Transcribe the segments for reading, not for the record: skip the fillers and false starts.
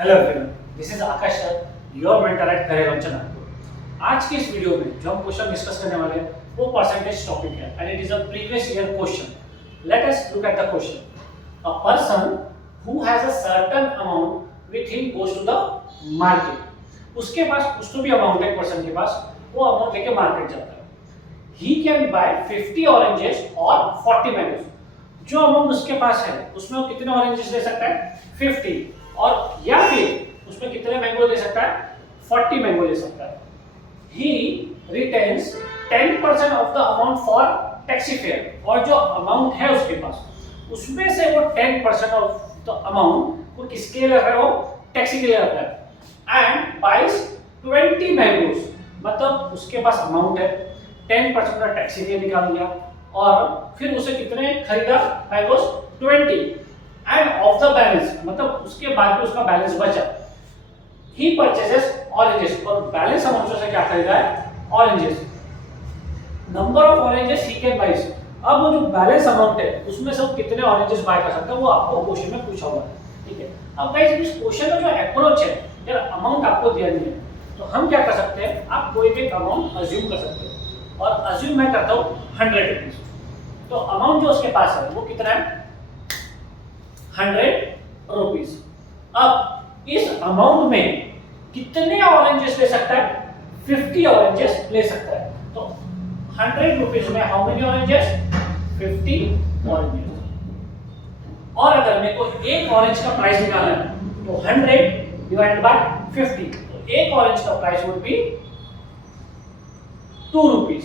Hello everyone, this is Akash sir, your mentor at career launch Nagpur. आज की इस video में जो हम क्वेश्चन डिस्कस करने वाले हैं वो परसेंटेज टॉपिक है and it is a previous year question. Let us look at the question. A person who has a certain amount with him goes to the market. उसके पास कुछ तो भी अमाउंट है, एक पर्सन के पास, वो अमाउंट लेके मार्केट जाता है। ही कैन बाय 50 ऑरेंजेस और 40 मैंगोज। जो अमाउंट उसके पास है उसमें वो कितने ऑरेंजेस ले सकता है? 50। और या फिर उसमें कितने मैंगो ले सकता है? 40 मैंगो ले सकता है। He retains 10% of the amount for taxi fare. और जो अमाउंट है उसके पास उसमें से वो 10% ऑफ द अमाउंट वो किसके लिए रख रहा है? वो टैक्सी के लिए रख रहा है। एंड बाइज 20 मैंगोज, मतलब उसके पास अमाउंट है, 10% का टैक्सी के लिए निकाल लिया और फिर उसे कितने खरीदा? Mangoes 20। End of the balance, मतलब उसके बाद भी उसका बैलेंस बचा, ही परचेजेस ऑरेंजेस। और बैलेंस अमाउंट से क्या खरीदा है? Oranges. Number of oranges he can buy. अब वो जो बैलेंस अमाउंट है उसमें से वो कितने ऑरेंजेस बाय कर सकता है वो आपको क्वेश्चन में पूछा हुआ है। ठीक है, अब गाइस इस क्वेश्चन में जो अप्रोच है, यार अमाउंट आपको दिया नहीं है तो हम क्या कर सकते हैं, आप कोई भी अमाउंट अज्यूम कर सकते हैं। और अज्यूम मैं करता हूँ 100 रुपीज। तो अमाउंट जो उसके पास है वो कितना है? 100 रुपीज। अब इस अमाउंट में कितने ऑरेंजेस ले सकता है? 50 ऑरेंजेस ले सकता है। तो 100 रुपीज में हाउ मेनी ऑरेंजेस? 50 ऑरेंजेस। और अगर मेरे को एक ऑरेंज का प्राइस निकालना है तो 100 डिवाइडेड बाय 50, तो एक ऑरेंज का प्राइस वुड बी 2 रुपीज।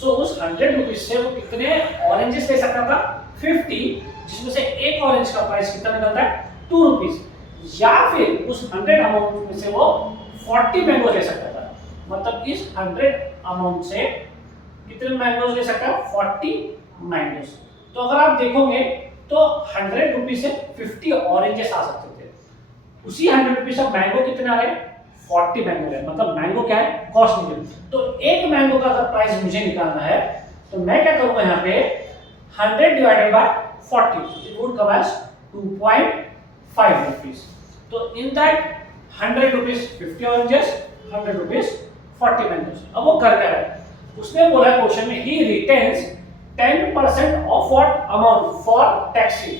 सो उस 100 रुपीज से वो कितने ऑरेंजेस ले सकता था? 50, जिसमें से एक ऑरेंज का प्राइस कितना निकलता है? 2 रुपीज। या फिर उस 100 अमाउंट में से वो 40 मैंगो ले सकता था। मतलब इस 100 अमाउंट से कितने मैंगोज ले सकता है? 40 मैंगोज। तो अगर आप देखोगे तो 100 रुपीज से 50 ऑरेंजेस आ सकते थे। उसी 100 रुपीज से मैंगो कितने आ रहे हैं? 40 मैंगो है। मतलब मैंगो क्या है? कॉस्ट नहीं है। तो एक मैंगो का अगर प्राइस मुझे निकालना है तो मैं क्या करूंगा, यहाँ पे 100 divided by 40, it would come as 2.5 rupees. So in that 100 rupees 50 oranges, 100 rupees 40 mangoes. अब वो कर क्या है? उसने बोला क्वेश्चन में he retains 10% of what amount for taxi.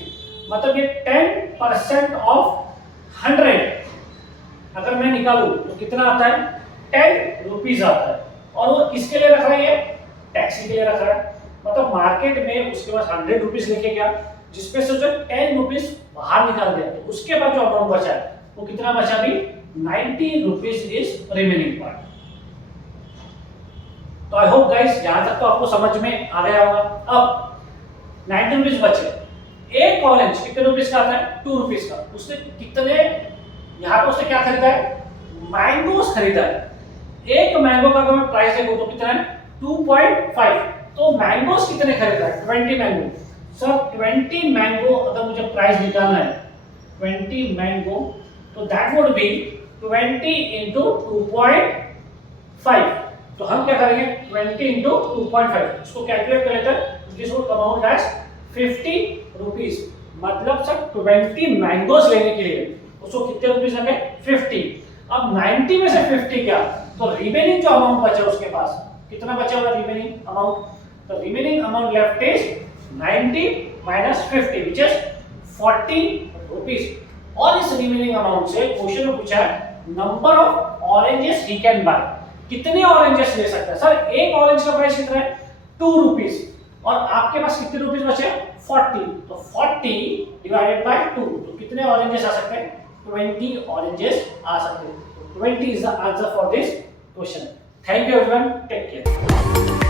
मतलब ये 10% of 100 अगर मैं निकालूं तो कितना आता है? 10 रुपीज आता है। और वो किसके लिए रख रहा है? टैक्सी के लिए रख रहा है। मतलब मार्केट में उसके पास 100 रुपीज लेके गया, जिसपे से जो 10 रुपीज बाहर निकाल दिया, तो उसके बाद जो अमाउंट बचा है वो कितना बचा? भी 90 रुपीज इज रिमेनिंग पार्ट। तो आई होप गाइस यहां तक तो आपको समझ में आ गया होगा। अब 90 रुपीज बचे। एक ऑरेंज कितने रुपीज का आता है? 2 रुपीज का। उसने कितने, यहाँ पे उसने क्या खरीदा है? मैंगोस खरीदा है। एक मैंगो का अगर मैं प्राइस देखूं तो कितना है? 2.5। तो मैंगोस कितने खरीदा है? 20 मैंगो। सर 20 मैंगो अगर मुझे प्राइस निकालना है 20 मैंगो, तो दैट वुड बी 20 into 2.5। तो हम क्या करेंगे? 20 into 2.5 इसको कैलकुलेट कर लेते हैं। This would come out as 50 rupees. मतलब सर 20 मैंगोस लेने के लिए उसको कितने रुपीज लगे? 50। अब 90 में से 50 क्या, तो रिमेनिंग जो अमाउंट बचा उसके पास कितना बचा होगा? रिमेनिंग अमाउंट, तो remaining amount left is 90 minus 50 which is 40 rupees। और इस रिमेनिंग अमाउंट से क्वेश्चन में पूछा है number of oranges he can buy. कितने ऑरेंजेस ले सकता है? सर एक ऑरेंज का प्राइस कितना है? 2 रुपीज। और आपके पास कितने रुपीज बचे? 40। तो 40 डिवाइडेड बाय 2, तो कितने ऑरेंजेस आ सकते हैं? 20 ऑरेंजेस आ सकते हैं। 20 is the answer for this question. Thank you everyone, take care.